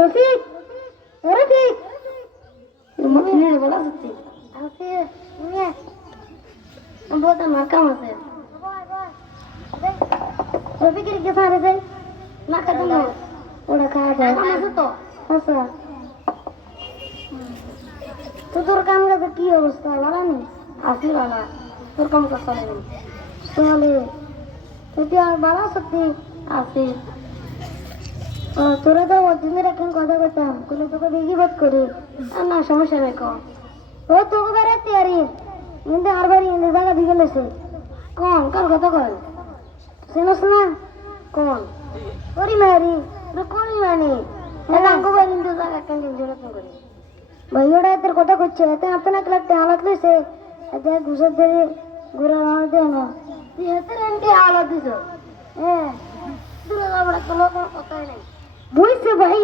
রফিক, রফিক, মনে বলা সত্যি আছে নিয়ে বহুত আমার কাম আছে। রফিকের কে সারে যাই না কাটুন ওটা খাওয়া যায় আছে তো। আচ্ছা তো তোর কাম কাছে কি অবস্থা ভালো নেই? আসি ভালো, তোর কাম কাজ চলে নেই চলে তুই আর ভালো সত্যি আসি। তোরা তো অর্জুনের এখন কথা বলতাম কোনো তোকে বেশি বোধ করি আর না সমস্যা নেই কম ও তোকে বেড়াতে আরি কিন্তু আর বাড়ি ইন্দু জায়গা দিয়ে গেলেছে কোন কার কথা কল চিনস না কোন করি মারি করি মানে রাঙ্গু বাড়ি ইন্দু জায়গা কেন জন্য করি ভাইওটা তোর কথা করছে এতে আপনার এক লাখ আলাদ লইছে এতে ঘুষের ধরে ঘুরে আমার দেয় না তুই হাতে রেন্টে আলাদ দিছ হ্যাঁ দূরে যাবার কোনো কথাই নেই বুঝছে ভাই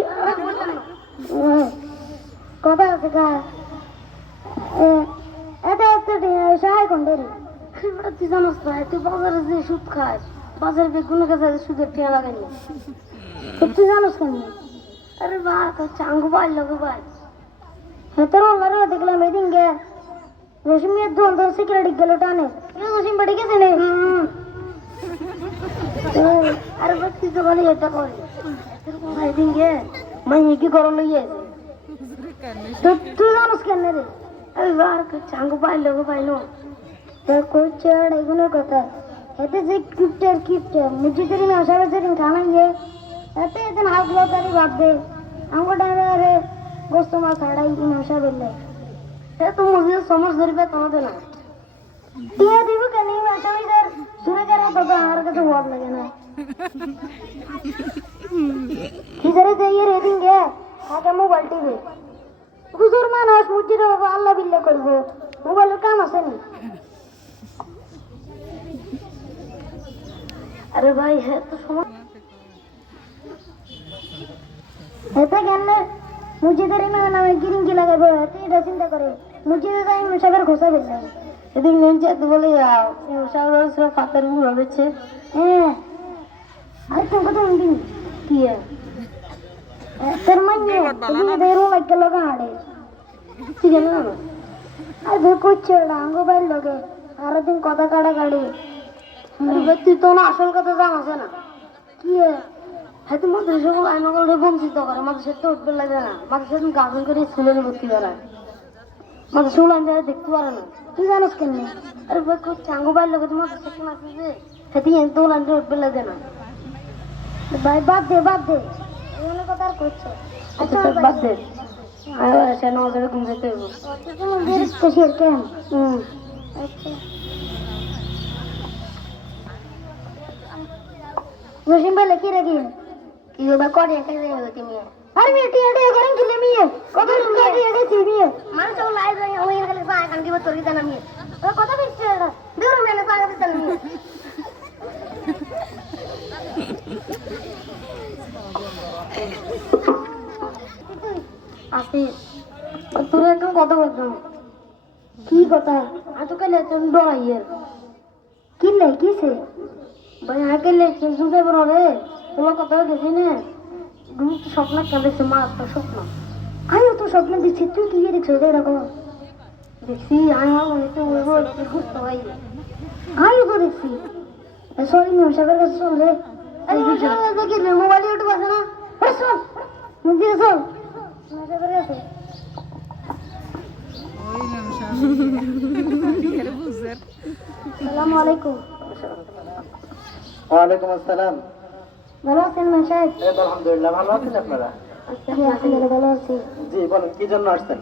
কথা আছে কা এটা একটা সহায় কোন ধরি তুই জানোস না তুই বাজারে যে সুদ খাস বাজারে বেগুনের কাছে সুদের টিয়া লাগাইনি তুই জানোস কেন? আরে বা চাঙ্গু ভাই লগো ভাই হ্যাঁ তোর ওনারও দেখলাম এদিন গে রসিমের দোল দোল সিকিউরিটি গেল টানে রসিম বাড়ি গেছে নে আরে তুই তো বলি এটা করি এদিন গে মাই কি করো লইয়ে তো তুই জানোস কেন রে? আরে বার চাঙ্গু ভাই লগো ভাই নো তোর করছে আর এগুলোর কথা এতে যে কিপ্টার মুজিদের में আশা বছর খানা গিয়ে এতে এতে হাত লোকারি ভাববে আমার ডারে গোস্ত মাছ ছাড়াই আশা বললে সে তো মুজিদ সমস্ত ধরবে তোমাদের না টিয়া দিব কেন আশা ভাইদের শুনে করে বাবা আর কাছে ওয়াব লাগে না কি করে যাইয়ে রেডিং গে আগে মোবাইল টিভি গুজুর মানুষ মুজির আল্লাহ বিল্লাহ করবো মোবাইলের কাম আছে না। अरे भाई है तो समझ ऐसा कहने मुझे तेरे में ना गिरिंग की लगा हुआ है तो ये चिंता करे मुझे तो टाइम शगर घोसा बेच रहा है यदि मैं चाहता बोले यार शगर सिर्फ फातर में हुआ बेचे अरे तुमको तो उनकी की है termanya ini dari lagi ke loga ada sih kan ना अरे कुछ डांगो बैल लोगे अरे तुम कथा काढ़ा काढ़ी তুই তো না আসল কথা জানাস না কি হ্যাঁ তো মাদ্রাসা আইনগর বঞ্চিত করে মাদ্রাসা তো উঠবে লাগে না মাদ্রাসা তুমি গার্জেন করে স্কুলে ভর্তি করে মাদ্রাসা লাইন দেখতে পারে না তুই জানাস কেন? আরে ভাই চাঙ্গু বাইর লোক তোমার মাদ্রাসা আছে যে হ্যাঁ তুই তো লাইন উঠবে লাগে না ভাই বাদ দে এগুলো কথা আর করছে আচ্ছা বাদ দে সে নজরে ঘুম যেতে হবে কেন আচ্ছা मुझे भी लकी रही है कि ये बात कौन ऐसे नहीं होती मियाँ अरे मैं टीआरडी करें कि ले मियाँ कौन रुका टीआरडी थी मियाँ मान चलो लाइव रही हूँ ये कल साया कंकी बात तोड़ी तना मियाँ तो कौन भी चलेगा दूर मैंने साया भी तना मियाँ आती तूने क्यों कौन बोलता हूँ की कौन आज तो कल तुम दो आई है किल्ले किसे भाई आके ले सुनते बरो रे তোমার কথা দেখি না তুমি তো স্বপ্ন কেন দেখছো মা তো স্বপ্ন আমিও তো স্বপ্ন দেখছি তুই কি দেখছো এরকম দেখছি আমিও মনে তো ওইবো বুঝতে পারি আমিও তো দেখছি সরি আমি সাগর কাছে শোন রে আরে সাগর দেখি মোবাইলে ইউটিউব আছে না শোন মুঝে শোন সাগর কাছে ওই নাম সাগর বুঝার আসসালামু আলাইকুম ওয়ালাইকুম আসসালাম ভালো আছেন না সাহেব? আলহামদুলিল্লাহ ভালো আছেন আপনারা? ভালো আছি। জি বলেন কি জন্য আসছেন?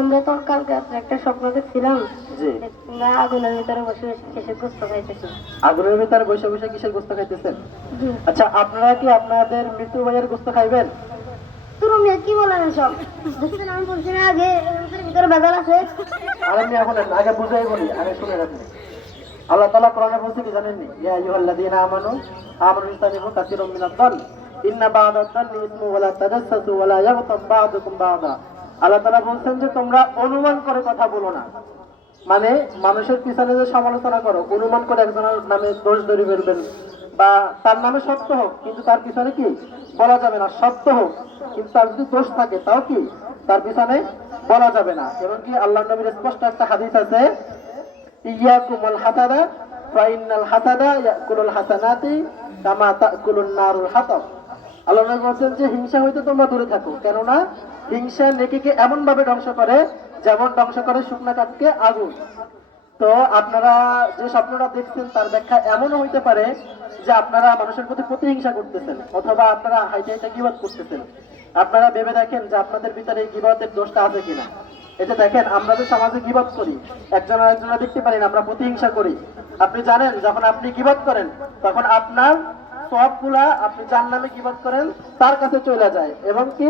আমরা তো কালকে একটা স্বপ্ন দেখছিলাম জি আগুনের ভিতরে বসে বসে কিসের গোস্ত খাইতেছি। আগুনের ভিতরে বসে বসে কিসের গোস্ত খাইতেছেন? আচ্ছা আপনারা কি আপনাদের মৃত্যু ভাইয়ের গোস্ত খাইবেন? তুমি কি বলেন সব দেখছেন আমি বলছি না আগে ভিতরে বেজাল আছে আমি এখন আগে বুঝাই বলি আগে শুনে রাখুন আল্লাহ তাআলা কোরআনে বলছে কি জানেন নি ইয়া আইয়ুহাল্লাযীনা আমানু ইসতানিবু কাসীরাম মিনাদ যান ইন্না বা'দাদ যান্নি ইসমু ওয়া লা তাজাসসু ওয়া লা ইয়াগতাব বা'দুকুম বা'দা আল্লাহ তাআলা বলেন যে তোমরা অনুমান করে কথা বলো না মানে মানুষের পিছনে যে সমালোচনা করো অনুমান করে একজনের নামে দোষ ধরে ফেলবেন বা তার নামে সত্য হোক কিন্তু তার পিছনে কি বলা যাবে না, সত্য হোক কিন্তু তার যদি দোষ থাকে তাও কি তার পিছনে বলা যাবে না। এবং কি আল্লাহ নবীর স্পষ্ট একটা হাদিস আছে, ইয়াকুমুল হাসাদা ফাইনাল হাসাদা ইয়াকুলুল হাসানাতি কামা তাকুলুন নারুল হাতাব। আল্লাহ নবী বলেন যে হিংসা হইতে তোমরা দূরে থাকো, কেননা হিংসা নেকিকে এমন ভাবে ধ্বংস করে যেমন ধ্বংস করে শুকনা কাঠকে আগুন। তো আপনারা যে স্বপ্নটা দেখছেন তার ব্যাখ্যা এমনও হইতে পারে যে আপনারা মানুষের প্রতি প্রতিহিংসা করতেছেন, অথবা আপনারা হাইটে হাইটে গীবত করতেছেন। আপনারা ভেবে দেখেন যে আপনাদের ভিতরে এই গীবতের দোষটা আছে কিনা। এটা দেখেন, আমরা যে সমাজে গীবত করি, একজন আরেকজনরা দেখতে পারি না, আমরা প্রতিহিংসা করি। আপনি জানেন যখন আপনি গীবত করেন তখন আপনার সবগুলা আপনি যার নামে গীবত করেন তার কাছে চলে যায়, এবং কি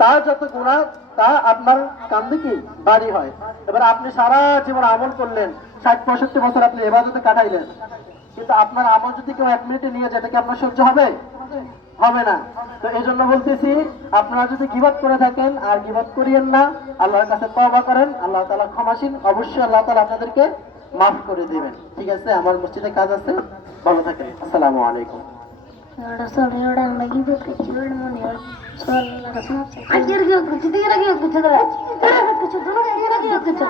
তার যত গুনাহ তা আপনার কান্দে কি বাড়ি হয়। এবার আপনি সারা জীবন আমল করলেন, 60-65 বছর আপনি ইবাদতে কাটাইলেন, কিন্তু আপনার আমল যদি কেউ 1 মিনিটে নিয়ে যায়, এটা কি আপনার সহ্য হবে? হবে না। তো এই জন্য বলতেছি, আপনারা যদি গীবত করে থাকেন আর গীবত করিয়েন না, আল্লাহর কাছে তওবা করেন, আল্লাহ তাআলা ক্ষমাশীল, অবশ্যই আল্লাহ তাআলা আপনাদেরকে মাফ করে দিবেন। ঠিক আছে, আমার মসজিদে কাজ আছে, ভালো থাকেন, আসসালামু আলাইকুম। Ahora me quito que quiero el mundial. Solo la razón. Ayer que escuché, te quiero que escuché, te quiero que escuché.